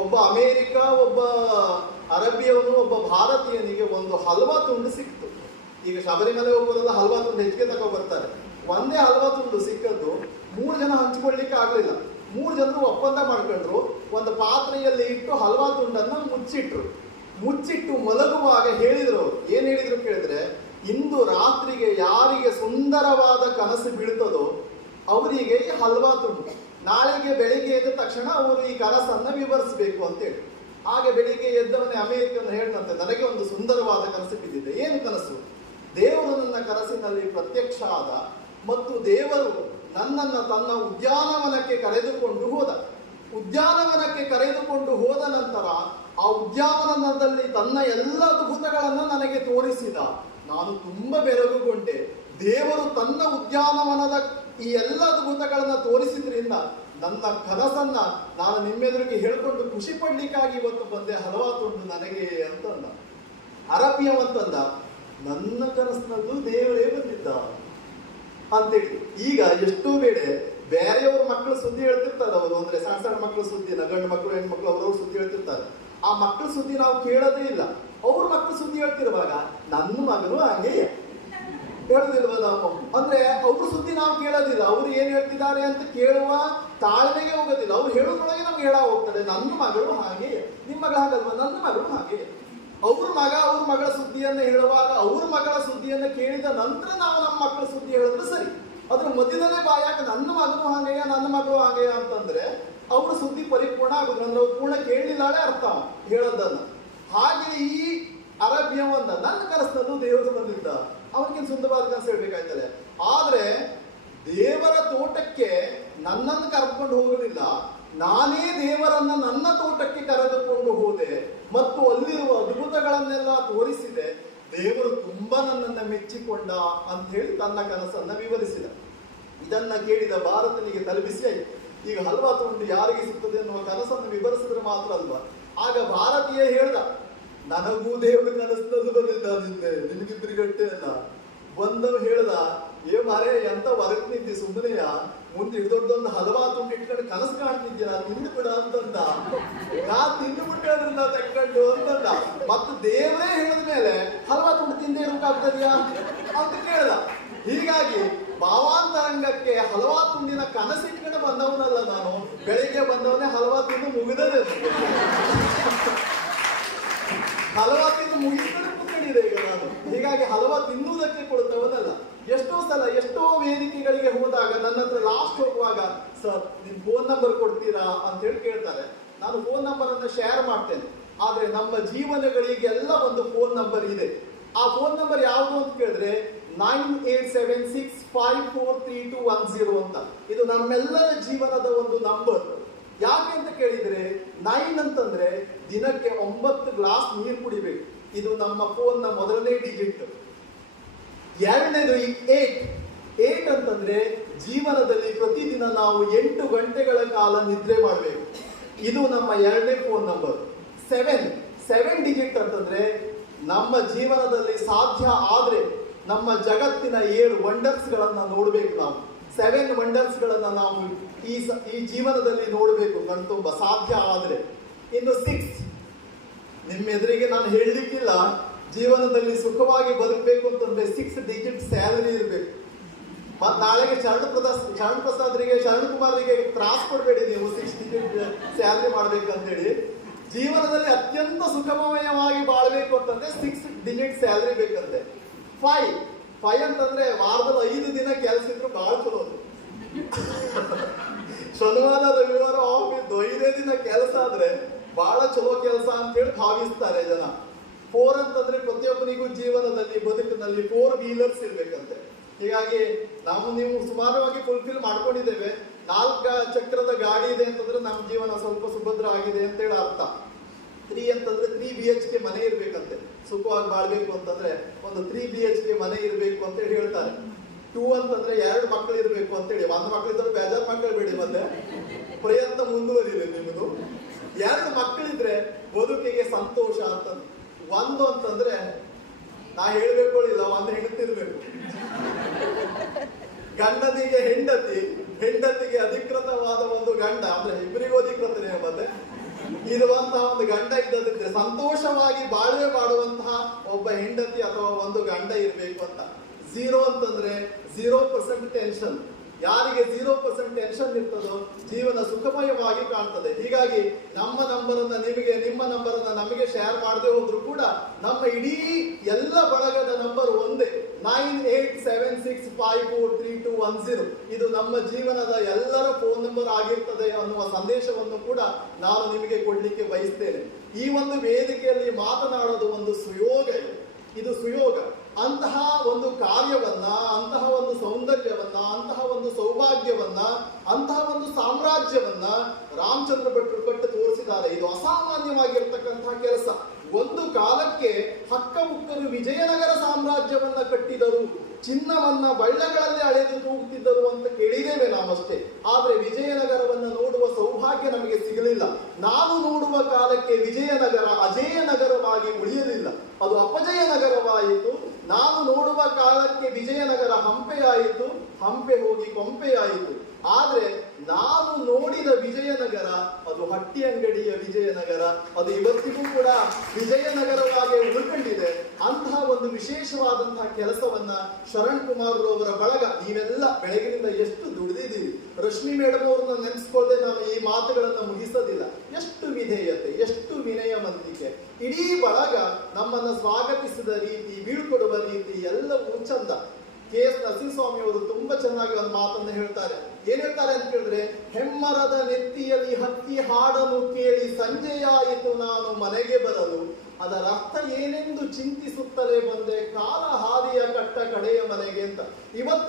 ಒಬ್ಬ ಅಮೇರಿಕ, ಒಬ್ಬ ಅರಬಿಯವನು, ಒಬ್ಬ ಭಾರತೀಯನಿಗೆ ಒಂದು ಹಲ್ವಾ ತುಂಡು ಸಿಕ್ತು. ಈಗ ಶಬರಿಮಲೆ ಹೋಗೋದೆಲ್ಲ ಹಲ್ವಾ ತುಂಡು ಹೆಚ್ಚಿಗೆ ತಗೋ ಬರ್ತಾರೆ ಒಂದೇ ಹಲ್ವಾ ತುಂಡು ಸಿಕ್ಕದ್ದು ಮೂರು ಜನ ಹಂಚಿಕೊಳ್ಳಿಕ್ಕೆ ಆಗಲಿಲ್ಲ. ಮೂರು ಜನರು ಒಪ್ಪಂದ ಮಾಡ್ಕೊಂಡ್ರು, ಒಂದು ಪಾತ್ರೆಯಲ್ಲಿ ಇಟ್ಟು ಹಲ್ವಾ ತುಂಡನ್ನು ಮುಚ್ಚಿಟ್ರು. ಮುಚ್ಚಿಟ್ಟು ಮಲಗುವಾಗ ಹೇಳಿದ್ರು ಏನು ಏನ್ ಹೇಳಿದ್ರು ಕೇಳಿದ್ರೆ, ಇಂದು ರಾತ್ರಿಗೆ ಯಾರಿಗೆ ಸುಂದರವಾದ ಕನಸು ಬೀಳ್ತದೋ ಅವರಿಗೆ ಹಲ್ವಾ ತುಂಡು. ನಾಳೆಗೆ ಬೆಳಿಗ್ಗೆ ಎದ್ದ ತಕ್ಷಣ ಅವರು ಈ ಕನಸನ್ನು ವಿವರಿಸಬೇಕು ಅಂತೇಳಿ ಹಾಗೆ ಬೆಳಿಗ್ಗೆ ಎದ್ದವನೇ ಅಮೇರಿಕನ್ ಹೇಳಿದಂತೆ ನನಗೆ ಒಂದು ಸುಂದರವಾದ ಕನಸು ಬಿದ್ದಿದೆ. ಏನು ಕನಸು? ದೇವರು ನನ್ನ ಕನಸಿನಲ್ಲಿ ಪ್ರತ್ಯಕ್ಷ ಆದ ಮತ್ತು ದೇವರು ನನ್ನನ್ನು ತನ್ನ ಉದ್ಯಾನವನಕ್ಕೆ ಕರೆದುಕೊಂಡು ಹೋದ. ಉದ್ಯಾನವನಕ್ಕೆ ಕರೆದುಕೊಂಡು ಹೋದ ನಂತರ ಆ ಉದ್ಯಾನವನದಲ್ಲಿ ತನ್ನ ಎಲ್ಲ ಅದ್ಭುತಗಳನ್ನು ನನಗೆ ತೋರಿಸಿದ. ನಾನು ತುಂಬ ಬೆರಗುಗೊಂಡೆ. ದೇವರು ತನ್ನ ಉದ್ಯಾನವನದ ಈ ಎಲ್ಲ ಅದ್ಭುತಗಳನ್ನ ತೋರಿಸಿದ್ರಿಂದ ನನ್ನ ಕನಸನ್ನ ನಾನು ನಿಮ್ಮೆದುರಿಗೆ ಹೇಳ್ಕೊಂಡು ಖುಷಿ ಪಡ್ಲಿಕ್ಕಾಗಿ ಇವತ್ತು ಬಂದೆ ಹಲವಾತುಂಡು ನನಗೆ ಅಂತಂದ. ಅರಬಿಯವಂತಂದ, ನನ್ನ ಕನಸಿನದ್ದು ದೇವರೇ ಬಂದಿದ್ದ ಅಂತೇಳಿ. ಈಗ ಎಷ್ಟೋ ವೇಳೆ ಬೇರೆಯವ್ರ ಮಕ್ಕಳು ಸುದ್ದಿ ಹೇಳ್ತಿರ್ತಾರೆ ಅವರು, ಅಂದ್ರೆ ಸಣ್ಣ ಸಣ್ಣ ಮಕ್ಕಳು ಸುದ್ದಿ ಗಂಡು ಮಕ್ಕಳು ಹೆಣ್ಮಕ್ಳು, ಅವ್ರವ್ರ ಸುದ್ದಿ ಹೇಳ್ತಿರ್ತಾರೆ. ಆ ಮಕ್ಕಳ ಸುದ್ದಿ ನಾವು ಕೇಳೋದೇ ಇಲ್ಲ. ಅವ್ರ ಮಕ್ಕಳು ಸುದ್ದಿ ಹೇಳ್ತಿರುವಾಗ, ನನ್ನ ಮಗನು ಹಾಗೆ ಹೇಳುದಿಲ್ವ ನಾವು ಅಂದ್ರೆ ಅವ್ರ ಸುದ್ದಿ ನಾವು ಕೇಳೋದಿಲ್ಲ, ಅವ್ರು ಏನ್ ಹೇಳ್ತಿದ್ದಾರೆ ಅಂತ ಕೇಳುವ ತಾಳ್ಮೆಗೆ ಹೋಗೋದಿಲ್ಲ. ಅವ್ರು ಹೇಳೋದ್ರೊಳಗೆ ನಮ್ಗೆ ಹೇಳ ಹೋಗ್ತದೆ, ನನ್ನ ಮಗಳು ಹಾಗೆ ನಿಮ್ಮ ಮಗಳ ಹಾಗಲ್ವಾ? ನನ್ನ ಮಗಳು ಹಾಗೆ. ಅವ್ರ ಮಗ, ಅವ್ರ ಮಗಳ ಸುದ್ದಿಯನ್ನ ಹೇಳುವಾಗ ಅವ್ರ ಮಗಳ ಸುದ್ದಿಯನ್ನ ಕೇಳಿದ ನಂತರ ನಾವು ನಮ್ಮ ಮಕ್ಕಳ ಸುದ್ದಿ ಹೇಳಿದ್ರೆ ಸರಿ. ಅದ್ರ ಮಧ್ಯದಲ್ಲೇ ಬಾಯಾಗ ನನ್ನ ಮಗನು ಹಾಗೆಯ, ನನ್ನ ಮಗಳು ಹಾಗೆಯ ಅಂತಂದ್ರೆ ಅವ್ರ ಸುದ್ದಿ ಪರಿಪೂರ್ಣ ಆಗುದು ಅಂದ್ರೆ ಅವ್ರು ಪೂರ್ಣ ಕೇಳಲಿಲ್ಲಾಳೆ ಅರ್ಥ ಹೇಳೋದನ್ನ. ಹಾಗೆ ಈ ಅರಬ್ಯವನ್ನ, ನನ್ನ ಕನಸಿನಲ್ಲೂ ದೇವರು ಬಂದಿದ್ದ ಅವನಿಗೆ ಸುಂದರವಾದ ಕನಸು ಹೇಳ್ಬೇಕಾಯ್ತದೆ. ಆದ್ರೆ ದೇವರ ತೋಟಕ್ಕೆ ನನ್ನನ್ನು ಕರೆದುಕೊಂಡು ಹೋಗಲಿಲ್ಲ. ನಾನೇ ದೇವರನ್ನ ನನ್ನ ತೋಟಕ್ಕೆ ಕರೆದುಕೊಂಡು ಹೋದೆ ಮತ್ತು ಅಲ್ಲಿರುವ ಅದ್ಭುತಗಳನ್ನೆಲ್ಲ ತೋರಿಸಿದೆ. ದೇವರು ತುಂಬಾ ನನ್ನನ್ನ ಮೆಚ್ಚಿಕೊಂಡ ಅಂತ ಹೇಳಿ ತನ್ನ ಕನಸನ್ನ ವಿವರಿಸಿದ. ಇದನ್ನ ಕೇಳಿದ ಭಾರತನಿಗೆ ತಲುಪಿಸಿ ಆಯ್ತು ಈಗ ಹಲ್ವಾ ಯಾರಿಗೆ ಸಿಗ್ತದೆ ಅನ್ನುವ ಕನಸನ್ನು ವಿವರಿಸಿದ್ರೆ ಮಾತ್ರ ಅಲ್ವಾ? ಆಗ ಭಾರತೀಯ ಹೇಳ್ದ ನನಗೂ ದೇವರು ಕನಸಿನಲ್ಲಿ ಬಂದಿದ್ದ ನಿನ್ನೆ. ಗಟ್ಟೆ ಅಲ್ಲ. ಬಂದವ ಹೇಳ್ದ, ಏ ಮಾರೇ, ಎಂತ ಹೊರಗೆ ನಿಂತಿ ಸುಮ್ಮನೆಯ ಮುಂದೆ ದೊಡ್ಡೊಂದು ಹಲವಾ ತುಂಡು ಇಟ್ಕೊಂಡು ಕನಸು ಕಾಣ್ತಿದ್ಯ ನಾ ತಿಂದು ಬಿಡ ಅಂತಂದ. ನಾ ತಿಂದು ಬಿಟ್ಟದ್ರಿಂದ ತಕ್ಕೊಂಡು ಅಂತಂದ. ಮತ್ತು ದೇವರೇ ಹೇಳಿದ ಮೇಲೆ ಹಲವಾ ತುಂಡು ತಿಂದೇ ಇರೋಕ್ಕಾಗ್ತದ್ಯಾ ಅಂತ ಕೇಳ್ದ. ಹೀಗಾಗಿ ಭಾವಾಂತರಂಗಕ್ಕೆ ಹಲವಾ ತುಂಡಿನ ಕನಸಿಟ್ಕೊಂಡು ಬಂದವನಲ್ಲ ನಾನು. ಬೆಳಿಗ್ಗೆ ಬಂದವನೇ ಹಲವಾ ತುಂಡು ಮುಗಿದದೆ ಹಲವಾ ತಿಂದು ಮುಗಿಸಿದ್ರೆ ಕೂತ್ಕೊಂಡಿದೆ ಈಗ ನಾನು. ಹೀಗಾಗಿ ಹಲವಾ ತಿನ್ನುವುದಕ್ಕೆ ಕೊಡುತ್ತವನಲ್ಲ. ಎಷ್ಟೋ ಸಲ, ಎಷ್ಟೋ ವೇದಿಕೆಗಳಿಗೆ ಹೋದಾಗ ನನ್ನ ಹತ್ರ ಲಾಸ್ಟ್ ಹೋಗುವಾಗ, ಸರ್ ನಿಮ್ ಫೋನ್ ನಂಬರ್ ಕೊಡ್ತೀರಾ? ಅಂತ ಹೇಳಿ ಕೇಳ್ತಾರೆ. ನಾನು ಫೋನ್ ನಂಬರ್ ಅನ್ನ ಶೇರ್ ಮಾಡ್ತೇನೆ. ಆದ್ರೆ ನಮ್ಮ ಜೀವನಗಳಿಗೆಲ್ಲ ಒಂದು ಫೋನ್ ನಂಬರ್ ಇದೆ. ಆ ಫೋನ್ ನಂಬರ್ ಯಾವುದು ಅಂತ ಕೇಳಿದ್ರೆ nine eight seven six five four three two one zero ಅಂತ. ಇದು ನಮ್ಮೆಲ್ಲರ ಜೀವನದ ಒಂದು ನಂಬರ್ ಯಾಕೆ ಅಂತ ಕೇಳಿದ್ರೆ ನೈನ್ ಅಂತಂದ್ರೆ ದಿನಕ್ಕೆ ಒಂಬತ್ತು ಗ್ಲಾಸ್ ನೀರು ಕುಡಿಬೇಕು. ಇದು ನಮ್ಮ ಫೋನ್ನ ಮೊದಲನೇ ಡಿಜಿಟ್ ಎರಡನೇದು ಏಟ್ ಏಟ್ ಅಂತಂದ್ರೆ ಜೀವನದಲ್ಲಿ ಪ್ರತಿದಿನ ನಾವು ಎಂಟು ಗಂಟೆಗಳ ಕಾಲ ನಿದ್ರೆ ಮಾಡಬೇಕು. ಇದು ನಮ್ಮ ಎರಡನೇ phone number seven seven digit ಅಂತಂದ್ರೆ ನಮ್ಮ ಜೀವನದಲ್ಲಿ ಸಾಧ್ಯ ಆದರೆ ನಮ್ಮ ಜಗತ್ತಿನ ಏಳು ವಂಡರ್ಸ್ ನೋಡಬೇಕು ನೋಡ್ಬೇಕು ನಾವು. ಸೆವೆನ್ ವಂಡರ್ಸ್ ಗಳನ್ನ ನಾವು ಈ ಈ ಜೀವನದಲ್ಲಿ ನೋಡಬೇಕು ಕಣ್ತುಂಬ ಸಾಧ್ಯ ಆದರೆ. ಇನ್ನು ಸಿಕ್ಸ್ ನಿಮ್ಮ ಎದುರಿಗೆ ನಾನು ಹೇಳಲಿಕ್ಕಿಲ್ಲ, ಜೀವನದಲ್ಲಿ ಸುಖವಾಗಿ ಬದುಕಬೇಕು ಅಂತಂದ್ರೆ ಸಿಕ್ಸ್ ಡಿಜಿಟ್ ಸ್ಯಾಲರಿ ಇರಬೇಕು. ಮತ್ತು ನಾಳೆಗೆ ಶರಣ ಪ್ರಸಾದ್ ಶರಣ ಪ್ರಸಾದ್ರಿಗೆ, ಶರಣ್ ಕುಮಾರ್ಗೆ ತ್ರಾಸ್ ಕೊಡಬೇಡಿ ನೀವು ಸಿಕ್ಸ್ ಡಿಜಿಟ್ ಸ್ಯಾಲರಿ ಮಾಡ್ಬೇಕಂತೇಳಿ. ಜೀವನದಲ್ಲಿ ಅತ್ಯಂತ ಸುಖಮಯವಾಗಿ ಬಾಳ್ಬೇಕು ಅಂತಂದ್ರೆ ಸಿಕ್ಸ್ ಡಿಜಿಟ್ ಸ್ಯಾಲರಿ ಬೇಕಂತೆ. ಫೈವ್ ಫೈವ್ ಅಂತಂದ್ರೆ ವಾರದಲ್ಲಿ ಐದು ದಿನ ಕೆಲಸ ಇದ್ರು ಬಹಳ ಚಲೋ. ಶನಿವಾರ, ರವಿವಾರ ಆಫೀಸ್ ಐದೇ ದಿನ ಕೆಲಸ ಆದ್ರೆ ಬಹಳ ಚಲೋ ಕೆಲಸ ಅಂತೇಳಿ ಭಾವಿಸ್ತಾರೆ ಜನ. ಫೋರ್ ಅಂತಂದ್ರೆ ಪ್ರತಿಯೊಬ್ಬನಿಗೂ ಜೀವನದಲ್ಲಿ, ಬದುಕಿನಲ್ಲಿ ಫೋರ್ ವೀಲರ್ಸ್ ಇರ್ಬೇಕಂತೆ. ಹೀಗಾಗಿ ನಾವು ನೀವು ಸುಮಾರವಾಗಿ ಫುಲ್ಫಿಲ್ ಮಾಡ್ಕೊಂಡಿದ್ದೇವೆ. ನಾಲ್ಕು ಚಕ್ರದ ಗಾಡಿ ಇದೆ ಅಂತಂದ್ರೆ ನಮ್ಮ ಜೀವನ ಸ್ವಲ್ಪ ಸುಭದ್ರ ಆಗಿದೆ ಅಂತೇಳಿ ಅರ್ಥ. ತ್ರೀ ಅಂತಂದ್ರೆ ತ್ರೀ ಬಿ ಎಚ್ ಕೆ ಮನೆ ಇರಬೇಕಂತೆ. ಸುಖವಾಗಿ ಬಾಳ್ಬೇಕು ಅಂತಂದ್ರೆ ಒಂದು ತ್ರೀ ಬಿ ಎಚ್ ಕೆ ಮನೆ ಇರಬೇಕು ಅಂತ ಹೇಳಿ ಹೇಳ್ತಾರೆ. ಟೂ ಅಂತಂದ್ರೆ ಎರಡು ಮಕ್ಕಳು ಇರ್ಬೇಕು ಅಂತೇಳಿ ಒಂದು ಮಕ್ಕಳಿದ್ರೆ ಬೇಜಾರು ಮಕ್ಕಳು ಬೇಡಿ ಮತ್ತೆ ಪ್ರಯತ್ನ ಮುಂದುವರಿದೆ ನಿಮ್ಮದು ಎರಡು ಮಕ್ಕಳಿದ್ರೆ ಬದುಕಿಗೆ ಸಂತೋಷ ಅಂತ ಒಂದು ಅಂತಂದ್ರೆ ನಾ ಹೇಳ್ಬೇಕು ಇಲ್ಲ ಒಂದು ಹೆಣ್ತಿರ್ಬೇಕು ಗಂಡನಿಗೆ ಹೆಂಡತಿ, ಹೆಂಡತಿಗೆ ಅಧಿಕೃತವಾದ ಒಂದು ಗಂಡ, ಅಂದ್ರೆ ಇಬ್ಬರಿಗೂ ಅಧಿಕೃತನೇ ಮತ್ತೆ ಇರುವಂತಹ ಒಂದು ಗಂಡ ಇದ್ದದಕ್ಕೆ ಸಂತೋಷವಾಗಿ ಬಾಳ್ವೆ ಮಾಡುವಂತಹ ಒಬ್ಬ ಹೆಂಡತಿ ಅಥವಾ ಒಂದು ಗಂಡ ಇರಬೇಕು ಅಂತ. ಝೀರೋ ಅಂತಂದ್ರೆ ಝೀರೋ ಪರ್ಸೆಂಟ್ ಟೆನ್ಷನ್ ಯಾರಿಗೆ ಝೀರೋ ಪರ್ಸೆಂಟ್ ಟೆನ್ಷನ್ ಇರ್ತದೋ ಜೀವನ ಸುಖಮಯವಾಗಿ ಕಾಣ್ತದೆ. ಹೀಗಾಗಿ ನಮ್ಮ ನಂಬರ್ ಅನ್ನ ನಿಮಗೆ, ನಿಮ್ಮ ನಂಬರ್ ಅನ್ನ ನಮಗೆ ಶೇರ್ ಮಾಡದೆ ಹೋದ್ರು ಕೂಡ ನಮ್ಮ ಇಡೀ ಎಲ್ಲ ಬಳಗದ ನಂಬರ್ ಒಂದೇ. Nine eight seven six five four three two one zero ಇದು ನಮ್ಮ ಜೀವನದ ಎಲ್ಲರ ಫೋನ್ ನಂಬರ್ ಆಗಿರ್ತದೆ ಅನ್ನುವ ಸಂದೇಶವನ್ನು ಕೂಡ ನಾನು ನಿಮಗೆ ಕೊಡಲಿಕ್ಕೆ ಬಯಸ್ತೇನೆ. ಈ ಒಂದು ವೇದಿಕೆಯಲ್ಲಿ ಮಾತನಾಡೋದು ಒಂದು ಸುಯೋಗ ಇದು. ಇದು ಸುಯೋಗ. ಅಂತಹ ಒಂದು ಕಾರ್ಯವನ್ನ, ಅಂತಹ ಒಂದು ಸೌಂದರ್ಯವನ್ನ, ಅಂತಹ ಒಂದು ಸೌಭಾಗ್ಯವನ್ನ, ಅಂತಹ ಒಂದು ಸಾಮ್ರಾಜ್ಯವನ್ನ ರಾಮಚಂದ್ರ ಭಟ್ರು ಕಟ್ಟು ತೋರಿಸಿದ್ದಾರೆ. ಇದು ಅಸಾಮಾನ್ಯವಾಗಿರ್ತಕ್ಕಂತಹ ಕೆಲಸ. ಕಾಲಕ್ಕೆ ಹಕ್ಕಬುಕ್ಕರು ವಿಜಯನಗರ ಸಾಮ್ರಾಜ್ಯವನ್ನ ಕಟ್ಟಿದರು, ಚಿನ್ನವನ್ನ ಬಳ್ಳಗಳಲ್ಲಿ ಅಳೆದು ತೂಗುತ್ತಿದ್ದರು ಅಂತ ಕೇಳಿದ್ದೇವೆ ನಾವಷ್ಟೇ. ಆದ್ರೆ ವಿಜಯನಗರವನ್ನ ನೋಡುವ ಸೌಭಾಗ್ಯ ನಮಗೆ ಸಿಗಲಿಲ್ಲ. ನಾನು ನೋಡುವ ಕಾಲಕ್ಕೆ ವಿಜಯನಗರ ಅಜೇಯ ನಗರವಾಗಿ ಉಳಿಯಲಿಲ್ಲ. ಅದು ಅಪಜಯ ನಗರವಾಯಿತು ನಾನು ನೋಡುವ ಕಾಲಕ್ಕೆ ವಿಜಯನಗರ ಹಂಪೆಯಾಯಿತು. ಹಂಪೆ ಹೋಗಿ ಕೊಂಪೆಯಾಯಿತು. ಆದ್ರೆ ನಾನು ನೋಡಿದ ವಿಜಯನಗರ, ಅದು ಹಟ್ಟಿ ಅಂಗಡಿಯ ವಿಜಯನಗರ, ಅದು ಇವತ್ತಿಗೂ ಕೂಡ ವಿಜಯನಗರವಾಗಿ ಉಳ್ಕೊಂಡಿದೆ. ಅಂತಹ ಒಂದು ವಿಶೇಷವಾದಂತಹ ಕೆಲಸವನ್ನ ಶರಣ್ ಕುಮಾರ್ ಅವರ ಬಳಗ, ನೀವೆಲ್ಲ ಬೆಳಗಿನಿಂದ ಎಷ್ಟು ದುಡಿದಿದ್ದೀವಿ ರಶ್ಮಿ ಮೇಡಮ್ ಅವ್ರನ್ನ ನೆನೆಸ್ಕೊಳ್ಳದೆ ನಾನು ಈ ಮಾತುಗಳನ್ನ ಮುಗಿಸೋದಿಲ್ಲ. ಎಷ್ಟು ವಿಧೇಯತೆ, ಎಷ್ಟು ವಿನಯ ಮಂತಿಕೆ. ಇಡೀ ಬಳಗ ನಮ್ಮನ್ನ ಸ್ವಾಗತಿಸಿದ ರೀತಿ, ಬೀಳ್ಕೊಡುವ ರೀತಿ ಎಲ್ಲವೂ ಚಂದ. ಕೆ ಎಸ್ ನರಸಿಂಹಸ್ವಾಮಿ ಅವರು ತುಂಬಾ ಚೆನ್ನಾಗಿ ಒಂದು ಮಾತನ್ನು ಹೇಳ್ತಾರೆ. ಏನ್ ಹೇಳ್ತಾರೆ ಅಂತ ಕೇಳಿದ್ರೆ, ಹೆಮ್ಮರದ ನೆತ್ತಿಯಲ್ಲಿ ಹತ್ತಿ ಹಾಡನ್ನು ಕೇಳಿ ಸಂಜೆಯಾಯಿತು ನಾನು ಮನೆಗೆ ಬರಲು. ಅದರ ಅರ್ಥ ಏನೆಂದು ಚಿಂತಿಸುತ್ತಲೇ ಬಂದೆ, ಕಾಲ ಹಾದಿಯ ಕಟ್ಟ ಕಡೆಯ ಮನೆಗೆ ಅಂತ. ಇವತ್ತು